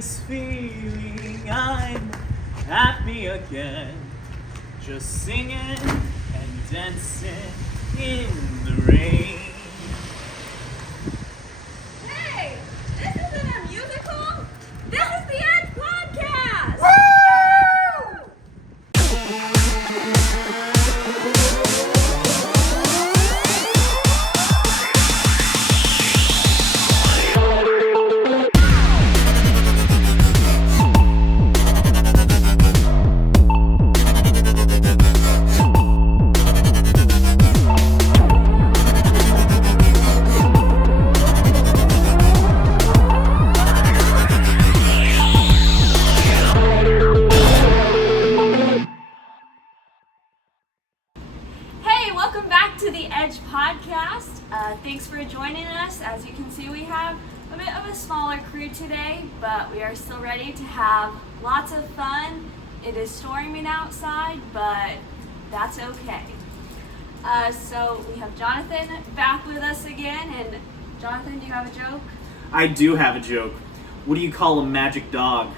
this feeling, I'm happy again. Just singing and dancing in the rain. Hey, this isn't a musical. This is the Edge Podcast. Hey, welcome back to the Edge Podcast. Thanks for joining us. As you can see, we have a bit of a smaller crew today, but we are still ready to have lots of fun. It is storming outside, but that's okay. So we have Jonathan back with us again, and Jonathan, do you have a joke? I do have a joke. What do you call a magic dog?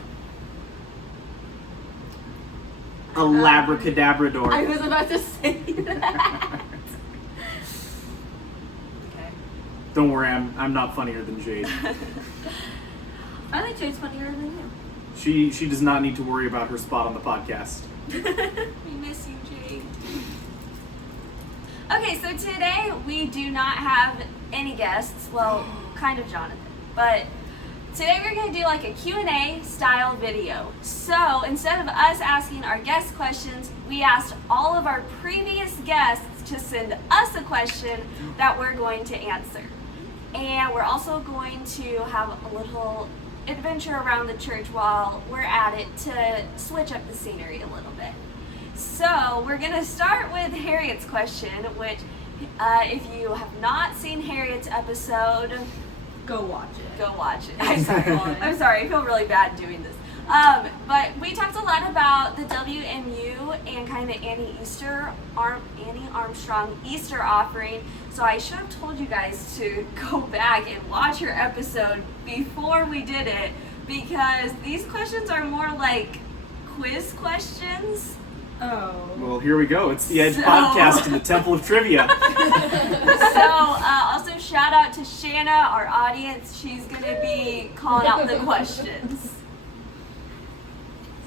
A labracadabrador. I was about to say that. Okay. Don't worry, I'm not funnier than Jade. I think Jade's funnier than you. She does not need to worry about her spot on the podcast. We miss you, Jade. Okay, so today we do not have any guests. Well, kind of Jonathan. But today we're going to do like a Q&A style video. So instead of us asking our guest questions, we asked all of our previous guests to send us a question that we're going to answer. And we're also going to have a little adventure around the church while we're at it to switch up the scenery a little bit. So we're going to start with Harriet's question, which if you have not seen Harriet's episode, Go watch it. go watch it. I'm sorry, I feel really bad doing this. But we talked a lot about the WMU and kind of Annie Armstrong Easter offering. So I should have told you guys to go back and watch your episode before we did it, because these questions are more like quiz questions. Oh. Well, here we go. It's the Edge So- Podcast in the Temple of Trivia. So also shout out to Shanna, our audience. She's going to be calling out the questions.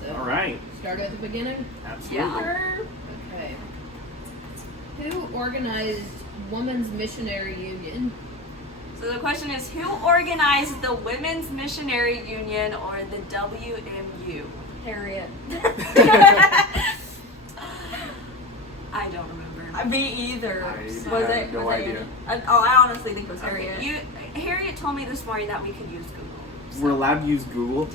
So, All right. Start at the beginning. Absolutely. Yeah. Okay. Who organized Women's Missionary Union? So the question is, who organized the Women's Missionary Union, or the WMU? Harriet. I don't remember. Me either. I was have it? no was it idea. Annie? I honestly think it was Okay, Harriet. Harriet told me this morning that we could use Google. We're allowed to use Google.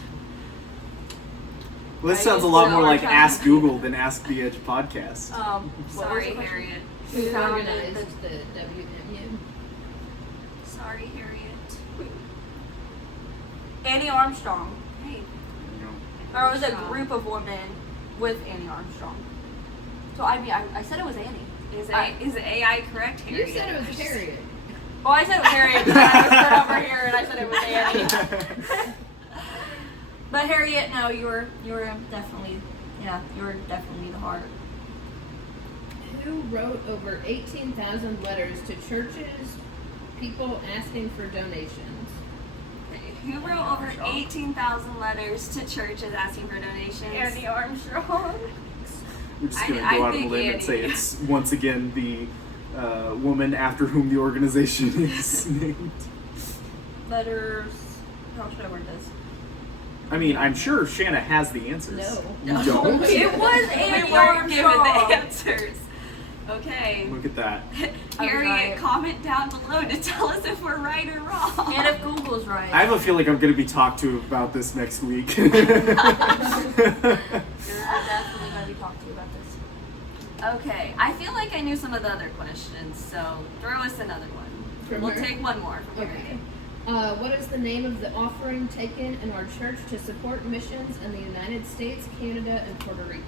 Well, this I sounds a used lot to more like archive- Ask Google than Ask the Edge Podcast. What was Sorry, the question? Harriet. Who founded organized the WMU? Sorry, Harriet. Annie Armstrong. Hey. You know, Or was it a Armstrong. group of women with Annie Armstrong? So I mean, I said it was Annie. Is AI correct, You Harriet? said it was Harriet. Well, I said it was Harriet, but I was put over here and I said it was Annie. But Harriet, no, you were definitely, you were definitely the heart. Who wrote over 18,000 letters to churches, people asking for donations? Who wrote over 18,000 letters to churches asking for donations? Annie Armstrong. We're just going to I go out on a think limb and Annie. say it's once again the woman after whom the organization is named. Letters. How should I word this? I mean, I'm sure Shanna has the answers. No. You don't? It was We Annie weren't given the Armstrong. answers. Okay. Look at that. Harriet, right. comment down below to tell us if we're right or wrong. And if Google's right. I have a feel like I'm going to be talked to about this next week. You're definitely going to be talking to you about this. Okay, I feel like I knew some of the other questions, so throw us another one. From We'll her? take one more from Okay. Harriet. What is the name of the offering taken in our church to support missions in the United States, Canada, and Puerto Rico?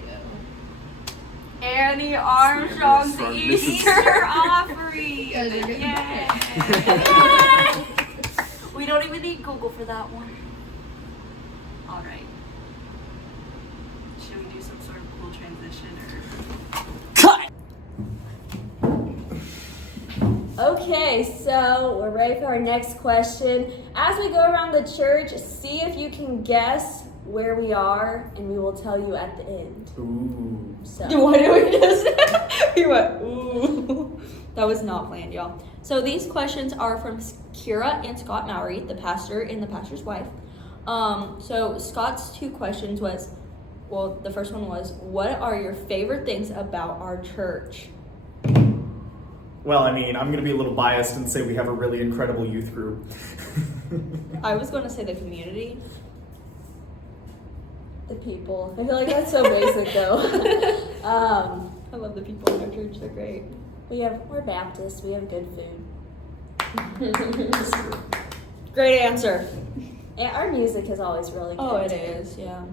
Annie Armstrong's Armstrong Easter. Easter offering! guys are getting Yay! We don't even need Google for that one. All right. Should we do some sort of cool transition or? Okay, so we're ready for our next question. As we go around the church, see if you can guess where we are, and we will tell you at the end. Ooh. So. Why do we just? We went, ooh. That was not planned, y'all. So these questions are from Kira and Scott Mowry, the pastor and the pastor's wife. So Scott's two questions was, well, the first one was, what are your favorite things about our church? Well, I mean, I'm going to be a little biased and say we have a really incredible youth group. I was going to say the community. The people. I feel like that's so basic though. I love the people in our church. They're great. We're Baptists. We have good food. Great answer. And our music is always really good. Oh, it is, yeah.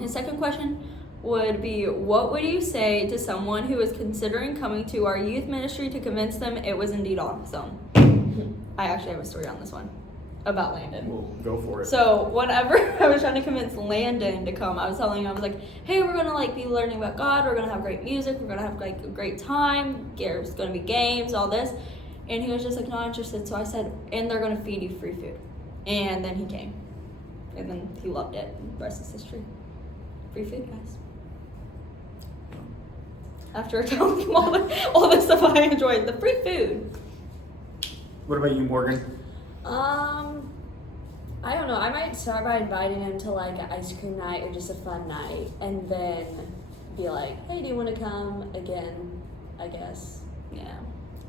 His second question would be, what would you say to someone who is considering coming to our youth ministry to convince them it was indeed awesome? I actually have a story on this one about Landon. We'll go for it. So whenever I was trying to convince Landon to come, I was telling him, I was like, hey, we're gonna like be learning about God, we're gonna have great music, we're gonna have like a great time, there's gonna be games, all this. And he was just like, not interested. So I said, and they're gonna feed you free food. And then he came. And then he loved it. The rest is history. Free food, guys. After telling him all the stuff I enjoyed, the free food. What about you, Morgan? I don't know. I might start by inviting him to like an ice cream night or just a fun night, and then be like, "Hey, do you want to come again?" I guess. Yeah.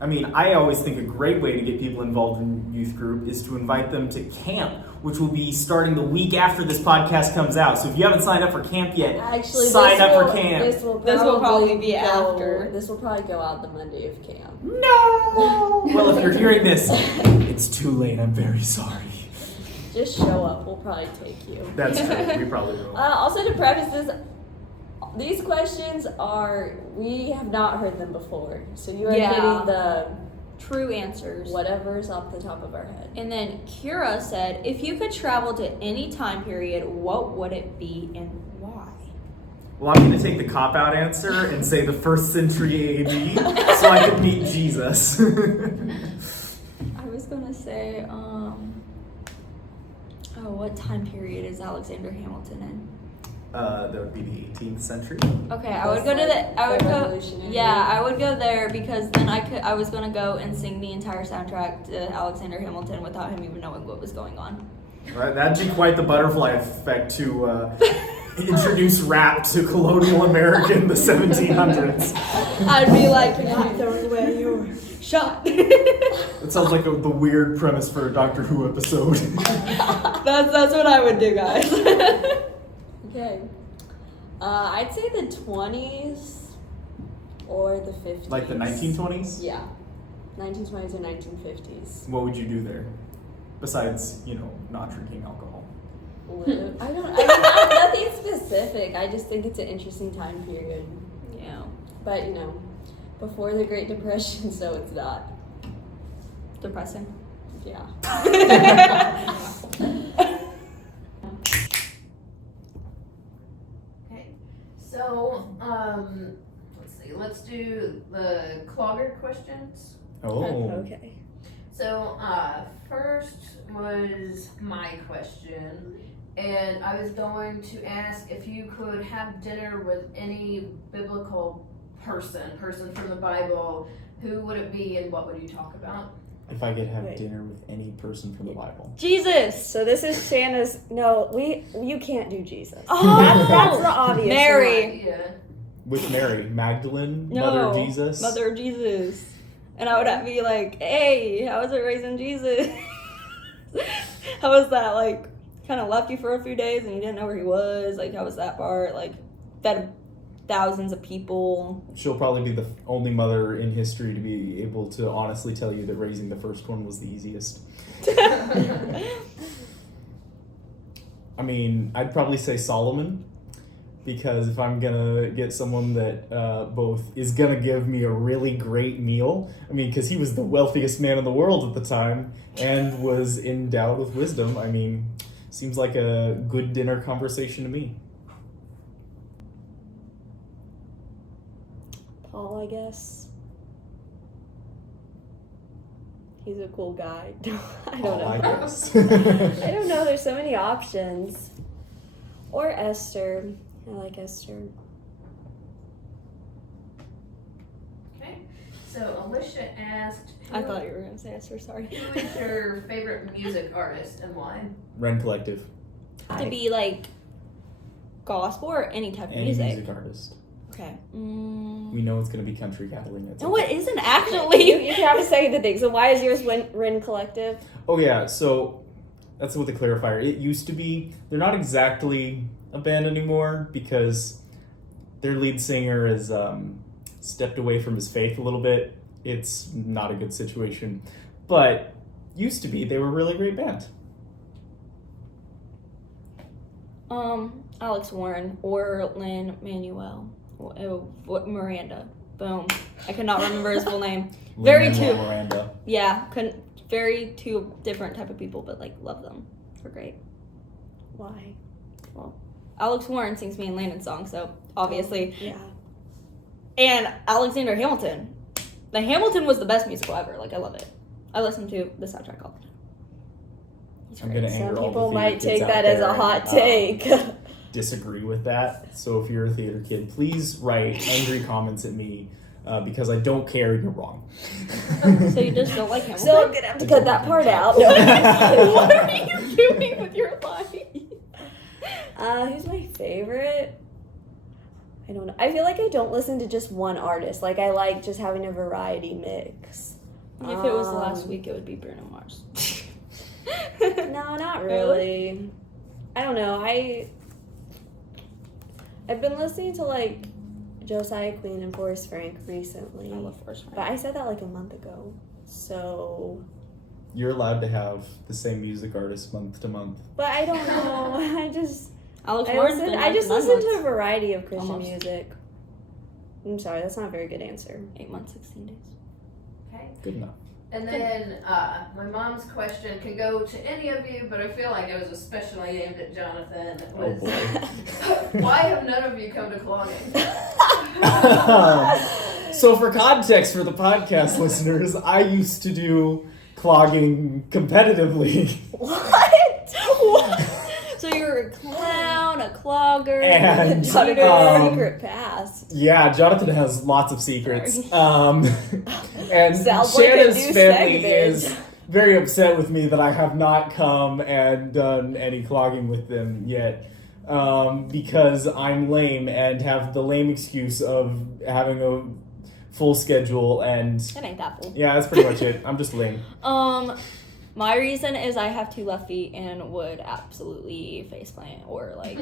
I mean, I always think a great way to get people involved in youth group is to invite them to camp, which will be starting the week after this podcast comes out. So if you haven't signed up for camp yet, Actually, sign up for camp. This will probably be after. This will probably go out the Monday of camp. No! Well, if you're hearing this, it's too late. I'm very sorry. Just show up. We'll probably take you. That's true. We probably will. Also, to preface this, these questions we have not heard them before. So you are getting the true answers. whatever's off the top of our head. And then Kira said, if you could travel to any time period, what would it be and why? Well, I'm going to take the cop-out answer and say the 1st century AD so I could meet Jesus. I was going to say, what time period is Alexander Hamilton in? That would be the 18th century. Okay, I would go to I would go there because then I was gonna go and sing the entire soundtrack to Alexander Hamilton without him even knowing what was going on. Right, that'd be quite the butterfly effect to introduce rap to colonial America in the 1700s. I'd be like, you're not throwing away your shot. That sounds like the weird premise for a Doctor Who episode. That's what I would do, guys. Okay. I'd say the 20s or the 50s. Like the 1920s? Yeah. 1920s or 1950s. What would you do there? Besides, not drinking alcohol. Nothing specific. I just think it's an interesting time period. Yeah. But, before the Great Depression, so it's not. Depressing. Yeah. Okay, so let's see. Let's do the clogger questions. Oh. Okay. So first was my question, and I was going to ask if you could have dinner with any biblical person from the Bible. Who would it be, and what would you talk about? If I could have dinner with any person from the Bible. Jesus. So this is Shanna's. No, you can't do Jesus. Oh, that's the obvious Mary. one. Yeah. With Mary Magdalene, No, Mother of Jesus. Mother of Jesus. And I would be like, hey, how was it raising Jesus? How was that? Like, kind of left you for a few days and you didn't know where he was. Like, how was that part? Like, fed thousands of people. She'll probably be the only mother in history to be able to honestly tell you that raising the first one was the easiest. I mean, I'd probably say Solomon, because if I'm gonna get someone that both is gonna give me a really great meal, I mean, because he was the wealthiest man in the world at the time and was endowed with wisdom, I mean, Seems like a good dinner conversation to me. Paul, I guess. He's a cool guy. I don't know. I guess. I don't know. There's so many options. Or Esther. I like Esther. Okay. So Alicia asked, I thought you were gonna say Esther. Sorry. who is your favorite music artist and why? Ren Collective. To be like gospel or any type of Any music artist. Okay. We know it's going to be country Catalina. No, it isn't You, actually. you can have a second to think. So why is yours Ren Collective? Oh yeah, so that's with the clarifier. It used to be, they're not exactly a band anymore because their lead singer has stepped away from his faith a little bit. It's not a good situation. But used to be, they were a really great band. Alex Warren or Lin Manuel Miranda. Boom. I could not remember his full name. Very Lin-Manuel two. Miranda. Yeah, very two different type of people, but like love them. They're great. Why? Well, Alex Warren sings me and Landon songs, so obviously. Yeah. And Alexander Hamilton. The Hamilton was the best musical ever. Like I love it. I listen to the soundtrack all the time. It's I'm great. going to Some anger all the people theater might kids take out that as there a hot and, take. disagree with that. So if you're a theater kid, please write angry comments at me because I don't care. You're wrong. So you just don't like Hamilton? So I'm gonna have to cut that part out. What are you doing with your life? Who's my favorite? I don't know. I feel like I don't listen to just one artist. Like I like just having a variety mix. If it was last week, it would be Bruno Mars. No, not really. I don't know. I've been listening to like Josiah Quinn and Forrest Frank recently. I love Forrest Frank. But I said that like a month ago. So You're allowed to have the same music artist month to month. but I don't know. Alex I Warren's listen, been I out just for 9 listen to a months. variety of Christian Almost. music. I'm sorry, that's not a very good answer. 8 months, 16 days. Okay. Good enough. And then my mom's question can go to any of you, but I feel like it was especially aimed at Jonathan. It Oh was, boy. why have none of you come to clogging? So for context for the podcast listeners, I used to do clogging competitively. What? So you're a clown, a clogger, And, Jonathan's um, secret past. Yeah, Jonathan has lots of secrets. And Sounds like a Shanna's new family segment. is very upset with me that I have not come and done any clogging with them yet. Because I'm lame and have the lame excuse of having a full schedule and It ain't that full. yeah, that's pretty much it. I'm just lame. My reason is I have 2 left feet and would absolutely faceplant or like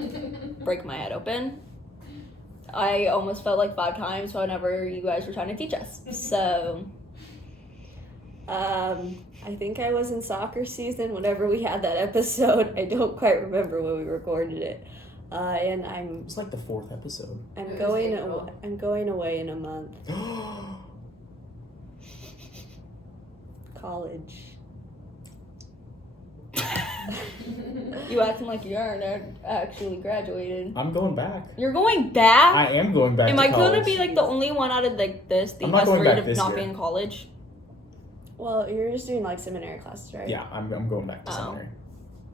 break my head open. I almost fell like 5 times whenever you guys were trying to teach us. So I think I was in soccer season whenever we had that episode. I don't quite remember when we recorded it. And I'm It's like the 4th episode. It was going April. I'm going away in a month. College. you acting like you aren't actually graduated. I'm going back. You're going back? I am going back Am to I college. gonna be like the only one out of like this that I'm not has going afraid back of this not year. being in college? Well, you're just doing like seminary classes, right? Yeah, I'm going back to Oh. seminary.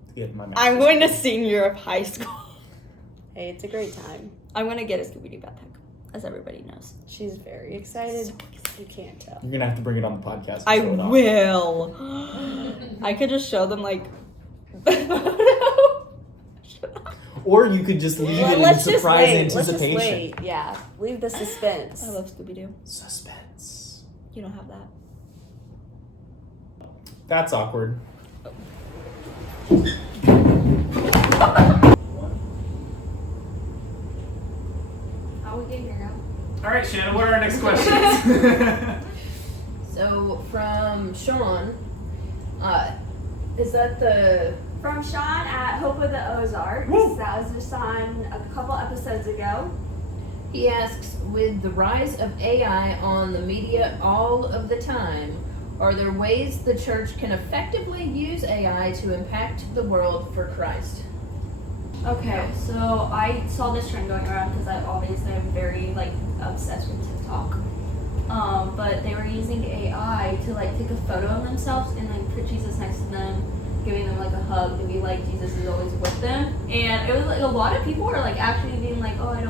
To get my I'm master's going to degree. senior of high school. Hey, it's a great time. I'm gonna get a Scooby-Doo backpack, as everybody knows. She's very excited. You can't tell. You're gonna have to bring it on the podcast. and I show it off. will. I could just show them like the photo. Or you could just leave it in Let's just surprise wait. Let's just anticipation. wait. Yeah, leave the suspense. I love Scooby-Doo. Suspense. You don't have that. That's awkward. How we getting here now? All right, Shannon. What are our next questions? So from Sean, is that the From Sean at Hope of the Ozarks. Woo. That was just on a couple episodes ago. he asks, with the rise of AI on the media all of the time, Are there ways the church can effectively use AI to impact the world for Christ? Okay, so I saw this trend going around because I obviously am very like obsessed with TikTok. But they were using AI to like take a photo of themselves and then put Jesus next to them, giving them like a hug to be like Jesus is always with them. And it was like a lot of people were like actually being like, oh, I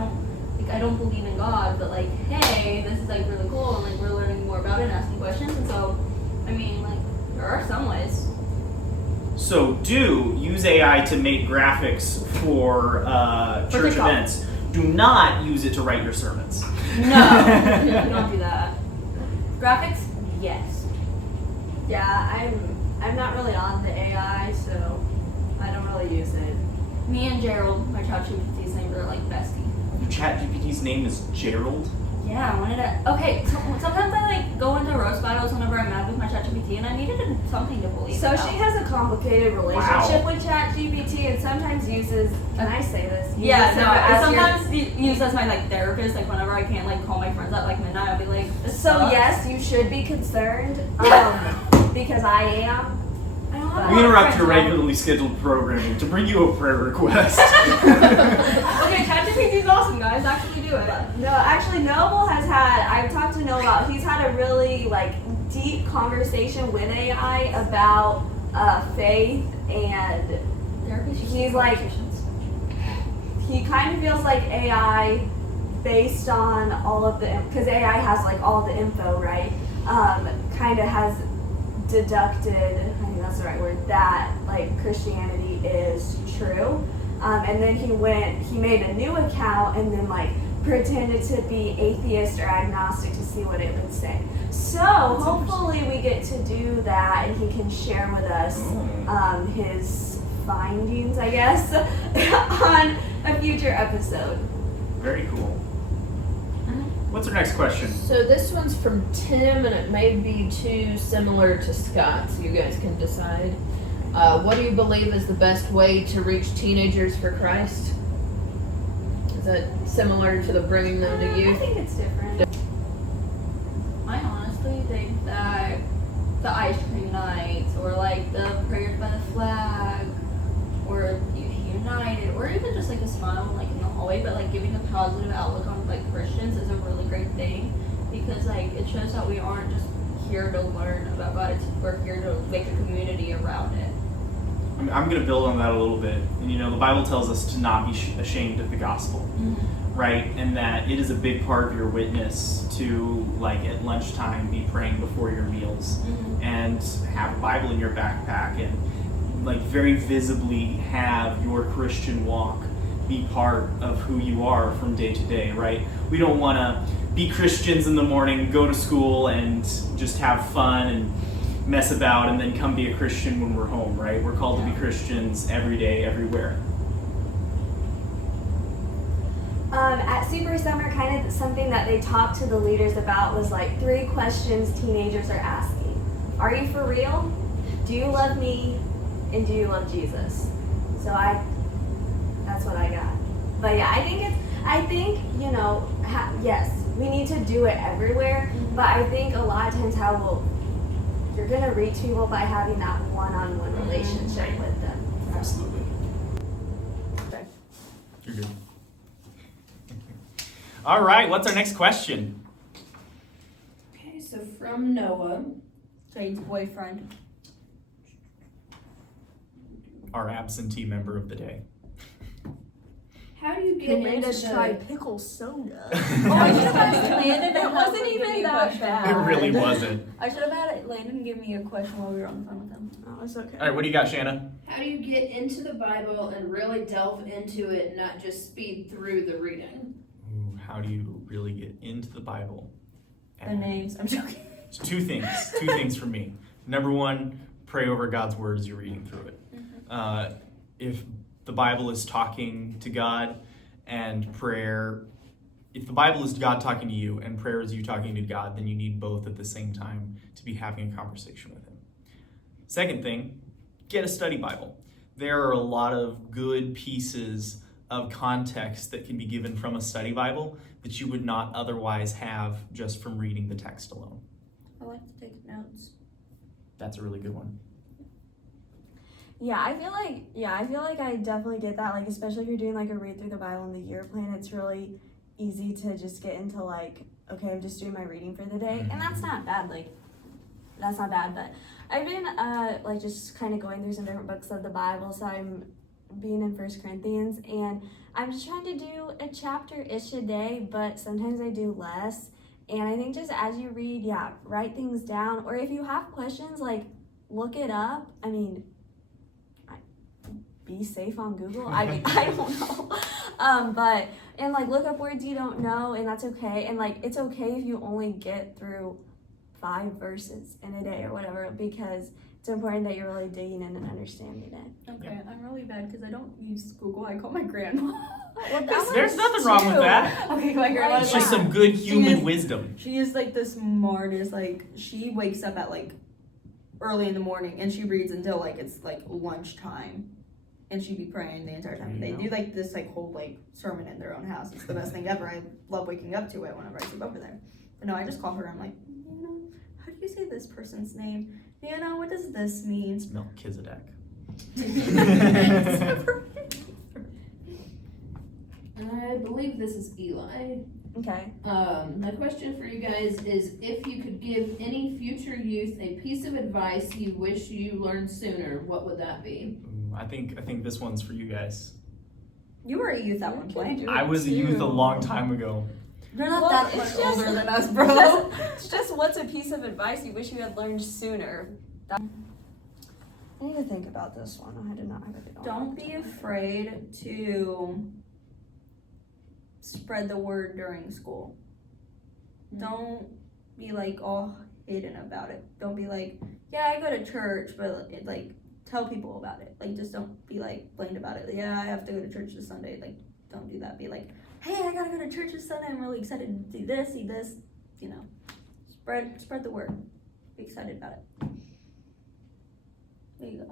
don't believe in God, but like, hey, this is like really cool, and like we're learning more about it and asking questions. And so, I mean, like there are some ways. So do use AI to make graphics for church TikTok. events. Do not use it to write your sermons. No, don't do that. Graphics, yes. Yeah, I'm not really on the AI, so I don't really use it. Me and Gerald, my ChatGPT's name, are like bestie. Your ChatGPT's name is Gerald. Yeah, I wanted to. Okay, sometimes I like go into roast battles whenever I'm mad with my ChatGPT, and I needed something to believe. So about. she has a complicated relationship with ChatGPT and sometimes uses, can I say this? Yeah, Uses no. her I as your- sometimes use as my like therapist. Like whenever I can't like call my friends at like midnight, I'll be like. "This So sucks." yes, you should be concerned, because I am. I don't have a We lot of interrupt your friends, Mom. regularly scheduled programming to bring you a prayer request. Okay, ChatGPT's awesome, guys. Actually do it. No, actually Noble has had, I've talked to Noble about, he's had a really like deep conversation with AI about faith, and Therapy should He's be like- conversations. he kind of feels like AI based on all of the, because AI has like all the info, right? Kind of has deducted, I think that's the right word, that like Christianity is true. And then he made a new account and then like pretended to be atheist or agnostic to see what it would say. So hopefully we get to do that and he can share with us his findings, I guess, on a future episode. Very cool. What's our next question? So this one's from Tim, and it may be too similar to Scott, so you guys can decide. What do you believe is the best way to reach teenagers for Christ? Is that similar to the bringing them to I youth? think it's different. I honestly think that the ice cream nights, or like the prayers by the flag, or Youth United, or even just like a smile like in the hallway, but like giving a positive outlook on like Christians is a really great thing, because like it shows that we aren't just here to learn about God, we're here to make a community around it. I'm going to build on that a little bit. And, you know, the Bible tells us to not be ashamed of the gospel, right? And that it is a big part of your witness to, like, at lunchtime, be praying before your meals and have a Bible in your backpack and, like, very visibly have your Christian walk be part of who you are from day to day, right? We don't want to be Christians in the morning, go to school, and just have fun and mess about and then come be a Christian when we're home, right? We're called to be Christians every day, everywhere. At Super Summer, kind of something that they talked to the leaders about was like 3 questions teenagers are asking. Are you for real? Do you love me? And do you love Jesus? So that's what I got. But yeah, I think, you know, yes, we need to do it everywhere, but I think a lot of times you're gonna reach people by having that one-on-one relationship with them. Absolutely. You're good. All right, what's our next question? Okay, so from Noah. Jade's boyfriend. Our absentee member of the day. How do you get into the... pickle soda. Oh, I should have asked Landon. It wasn't even that bad. It really wasn't. I should have had Landon give me a question while we were on the phone with him. Oh, it's okay. All right, what do you got, Shanna? How do you get into the Bible and really delve into it, not just speed through the reading? Ooh, how do you really get into the Bible? The names. I'm joking. It's two things for me. Number one, pray over God's word as you're reading through it. If the Bible is talking to God and prayer, if the Bible is God talking to you and prayer is you talking to God, then you need both at the same time to be having a conversation with Him. Second thing, get a study Bible. There are a lot of good pieces of context that can be given from a study Bible that you would not otherwise have just from reading the text alone. I like to take notes. That's a really good one. Yeah, I feel like I definitely get that. Like, especially if you're doing like a read through the Bible in the year plan, it's really easy to just get into like, okay, I'm just doing my reading for the day, and that's not bad. Like, that's not bad. But I've been like just kind of going through some different books of the Bible. So I'm being in 1 Corinthians, and I'm just trying to do a chapter-ish a day, but sometimes I do less. And I think just as you read, write things down, or if you have questions, like look it up. I mean, be safe on Google. I mean, I don't know. But like look up words you don't know, and that's okay. And like it's okay if you only get through 5 verses in a day or whatever, because it's important that you're really digging in and understanding it. Okay, I'm really bad because I don't use Google. I call my grandma. Well, There's nothing wrong with that. Okay, my grandma. It's just some good human wisdom. She is like the smartest. Like she wakes up at like early in the morning and she reads until like it's like lunchtime, and she'd be praying the entire time. They do like this like whole like sermon in their own house. It's the best thing ever. I love waking up to it whenever I sleep over there. But no, I just call her. I'm like, how do you say this person's name? What does this mean? It's Melchizedek. I believe this is Eli. Okay. My question for you guys is, if you could give any future youth a piece of advice you wish you learned sooner, what would that be? I think this one's for you guys. You were a youth at one point. I was a youth a long time ago. You're not Well, that it's much just- older than us, bro. It's just what's a piece of advice you wish you had learned sooner? I need to think about this one. I did not have it. Don't be afraid to spread the word during school. Don't be like all hidden about it. Don't be like, yeah, I go to church, but like tell people about it. Like, just don't be like blamed about it. Yeah, I have to go to church this Sunday. Like, don't do that. Be like, hey, I gotta go to church this Sunday. I'm really excited to do this, see this. Spread the word. Be excited about it. There you go.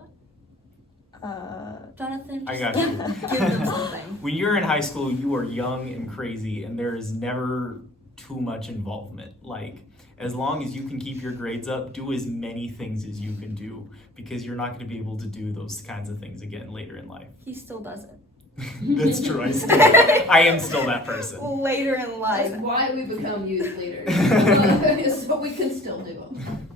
Jonathan. I got you. Give them something. When you're in high school, you are young and crazy, and there is never too much involvement. Like, as long as you can keep your grades up, do as many things as you can do, because you're not going to be able to do those kinds of things again later in life. He still does it. That's true. I am still that person. Later in life. That's why we become youth leaders. So we can still do them.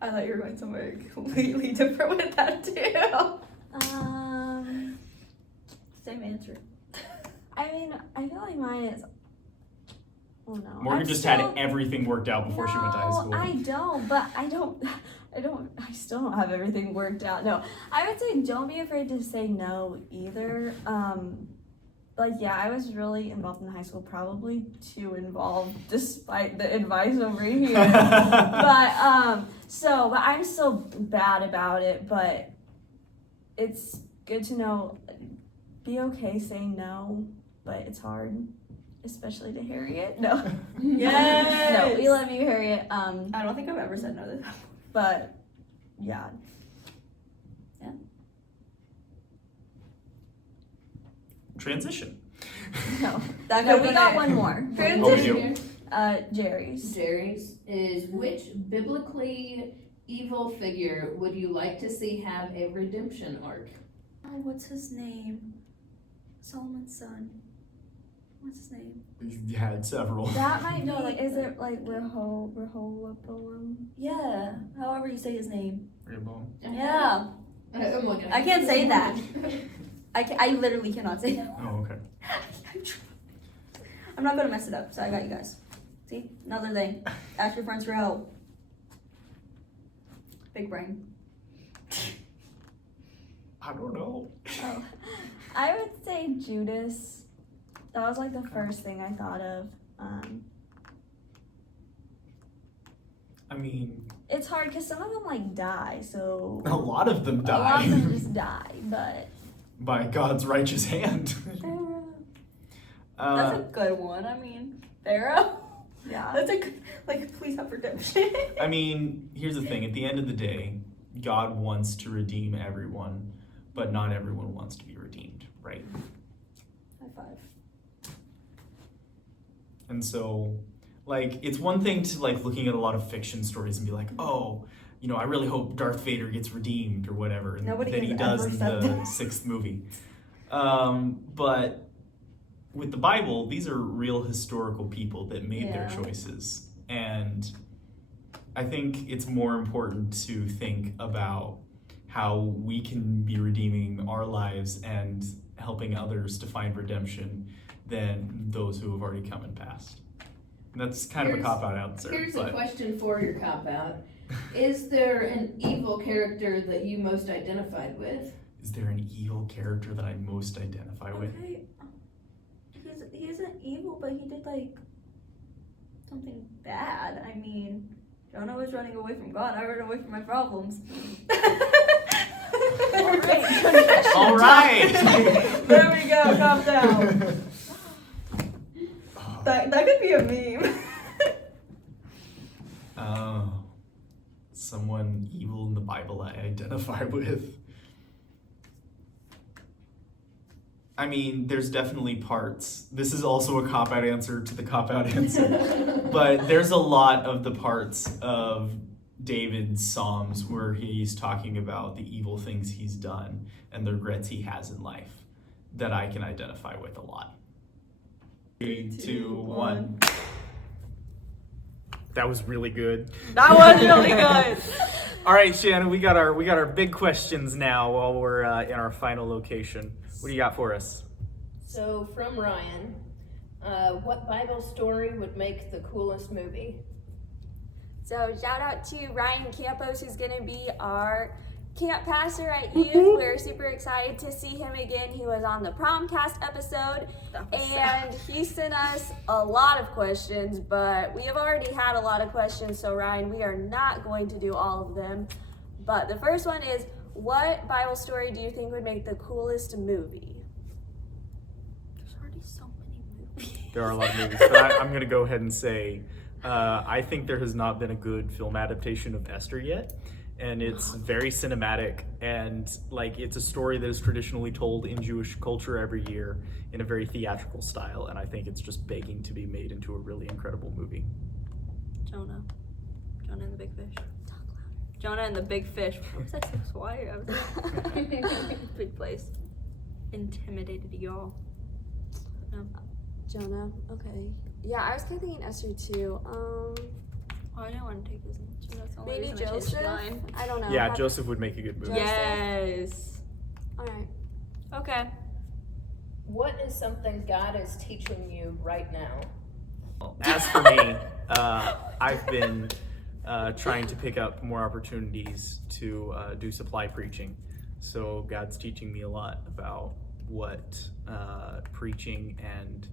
I thought you were going somewhere completely different with that too. Same answer. I mean, I feel like mine is. Oh no. Morgan just had everything worked out before she went to high school. I don't, but I still don't have everything worked out. No, I would say don't be afraid to say no either. Like, yeah, I was really involved in high school, probably too involved despite the advice over here. but I'm still bad about it, but it's good to know, be okay saying no, but it's hard. Especially to Harriet. No. Yes. No, we love you, Harriet. I don't think I've ever said no to that. But yeah. Transition. No. That We got one more. Oh, we do? Jerry's. Jerry's is, which biblically evil figure would you like to see have a redemption arc? Oh, what's his name? Solomon's son. What's his name? You had several. That might know, like, is it like Rehoboam? Yeah, however you say his name. Rehoboam. Yeah. Oh my God. I can't say that. I literally cannot say that. Oh, okay. I'm not gonna mess it up, so I got you guys. See? Another thing. Ask your friends for help. Big brain. I don't know. Oh. I would say Judas. That was like the first thing I thought of. I mean, It's hard because some of them like die, so a lot of them a lot of them die just die. But by God's righteous hand. That's a good one. I mean, Pharaoh. yeah, That's a good, like, please have redemption. I mean, here's the thing. At the end of the day, God wants to redeem everyone, but not everyone wants to be redeemed, right? High five. And so Like, it's one thing to like looking at a lot of fiction stories and be like, oh, you know, I really hope Darth Vader gets redeemed or whatever, and Nobody then he has does ever in said the that. 6th movie. But with the Bible, these are real historical people that made their Yeah. choices, and I think it's more important to think about how we can be redeeming our lives and helping others to find redemption than those who have already come and passed. And that's kind of a Here's- cop-out answer. Here's a but question for your cop out. Is there an evil character that you most identified with? is there an evil character that I most identify with? Okay. He isn't evil, but he did like something bad. I mean, Jonah was running away from God. I ran away from my problems. All right. There we go. Calm down. That could be a meme. Oh, someone evil in the Bible I identify with. I mean, there's definitely parts. This is also a cop-out answer to the cop-out answer. But there's a lot of the parts of David's Psalms where he's talking about the evil things he's done and the regrets he has in life that I can identify with a lot. 3, 2, 1. That was really good. That was really good. All right, Shannon, we got our big questions now while we're in our final location. What do you got for us? So, from Ryan, what Bible story would make the coolest movie? So shout out to Ryan Campos, who's going to be our camp pastor at youth. We're super excited to see him again. He was on the Promcast episode, and he sent us a lot of questions, but we have already had a lot of questions, so Ryan, we are not going to do all of them. But the first one is, what Bible story do you think would make the coolest movie? There's already so many movies. There are a lot of movies, but I'm going to go ahead and say I think there has not been a good film adaptation of Esther yet, and it's very cinematic, and like it's a story that is traditionally told in Jewish culture every year in a very theatrical style, and I think it's just begging to be made into a really incredible movie. Jonah and the Big Fish. Talk louder. Jonah and the Big Fish. What was I so quiet? I was like, big place. Intimidated y'all. No. Jonah, okay. Yeah, I was kind of thinking Esther too. Oh, I didn't want to take his answer. That's the only Maybe reason I changed Joseph? mine. I don't know. Yeah, Have- Joseph would make a good movie. Joseph? Yes. All right. Okay. What is something God is teaching you right now? As for me, I've been trying to pick up more opportunities to do supply preaching. So God's teaching me a lot about what preaching and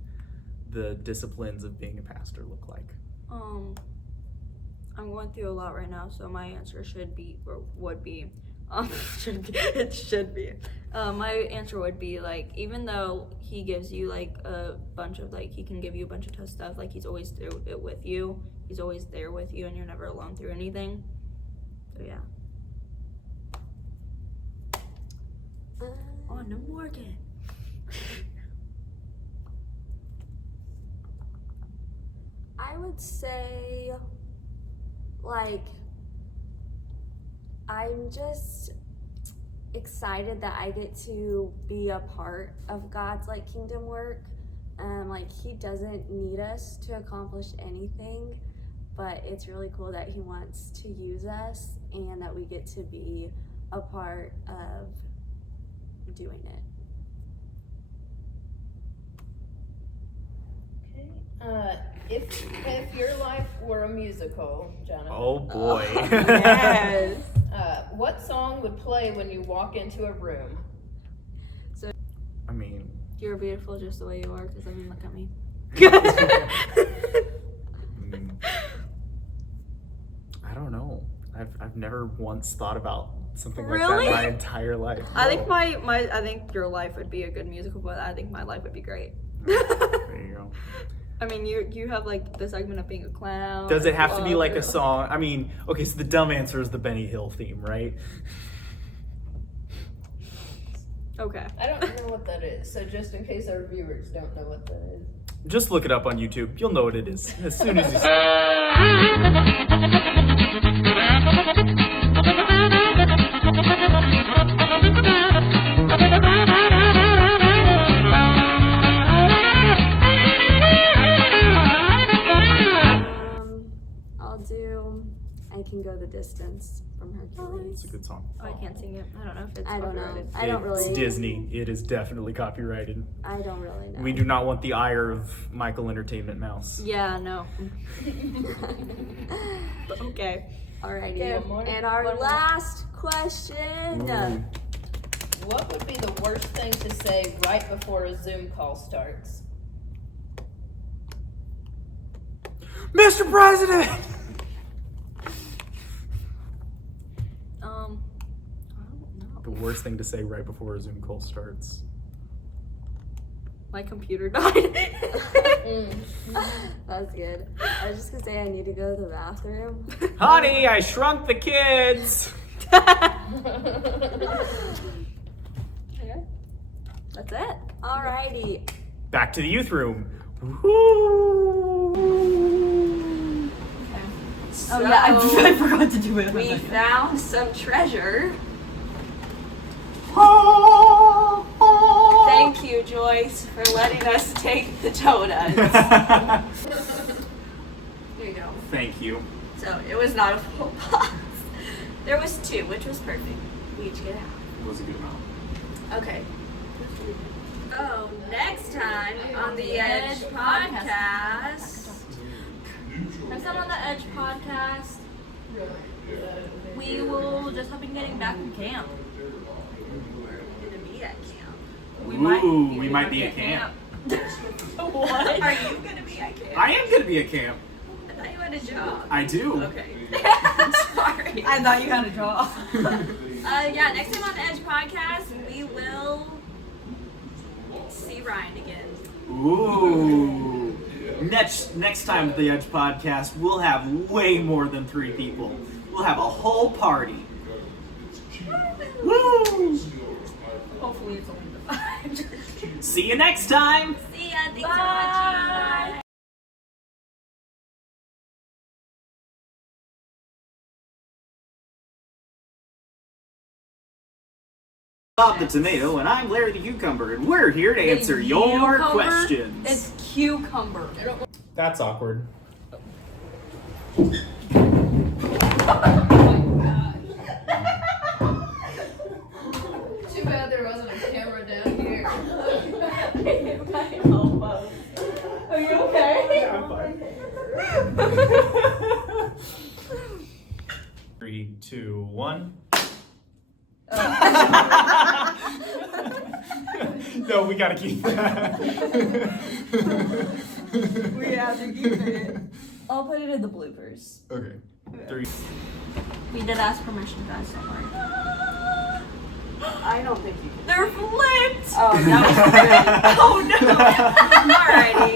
the disciplines of being a pastor look like. I'm going through a lot right now, so my answer should be, or would be, it should be. My answer would be like, even though he gives you like a bunch of like, he can give you a bunch of tough stuff, like he's always through it with you. He's always there with you, and you're never alone through anything. So yeah. Oh, no Morgan. I would say, like, I'm just excited that I get to be a part of God's like kingdom work. Like he doesn't need us to accomplish anything, but it's really cool that he wants to use us and that we get to be a part of doing it. Okay. If your life were a musical, Jonathan, Oh boy. Yes. what song would play when you walk into a room? I mean, You're beautiful just the way you are, because I mean, look at me. I don't know. I've never once thought about something like Really? that my entire life. I think No. I think your life would be a good musical, but I think my life would be great. There you go. I mean, you have like the segment of being a clown. Does it have to be like a Love, song? I mean, okay, so the dumb answer is the Benny Hill theme, right? Okay. I don't know what that is, so just in case our viewers don't know what that is. Just look it up on YouTube. You'll know what it is as soon as you see I'll do I Can Go the Distance from It's Hercules. a good song. Oh, I can't sing it. I don't know if it's I don't know. copyrighted. I don't It's really. Disney. It is definitely copyrighted. I don't really know. We do not want the ire of Michael Entertainment Mouse. Yeah, no. But okay. Alrighty. Okay, more- And our one more. last question. Ooh. What would be the worst thing to say right before a Zoom call starts? Mr. President! I don't know. The worst thing to say right before a Zoom call starts. My computer died. That's good. I was just gonna say I need to go to the bathroom. Honey, I shrunk the kids! Okay. That's it. Alrighty. Back to the youth room. Woo! So I forgot to do it. we found some treasure. Thank you, Joyce, for letting us take the donuts. Here you go. Thank you. So it was not a full box. There was 2, which was perfect. We each get half. It was a good amount. Okay. Oh, next time on the Edge podcast. Next time on the Edge podcast, we will just have been getting back from camp. We're gonna be at camp. We might be at camp. What? Are you gonna be at camp? I am gonna be at camp. I thought you had a job. I do. Okay. Sorry. I thought you had a job. Yeah, next time on the Edge podcast, we will see Ryan again. Ooh. Next time at the Edge podcast, we'll have way more than 3 people. We'll have a whole party. Woo! Hopefully it's only the 5. See you next time. See ya. Thanks for watching. Bob the Tomato, and I'm Larry the Cucumber, and we're here to answer your questions. It's cucumber. That's awkward. Too bad there wasn't a camera down here. Are you okay? Yeah, I'm fine. 3, 2, 1. No, we gotta keep that. We have to keep it. I'll put it in the bloopers. Okay. 3. We did ask permission, guys. Don't worry. I don't think you can. They're flipped. Oh, that was great. Oh no. Alrighty.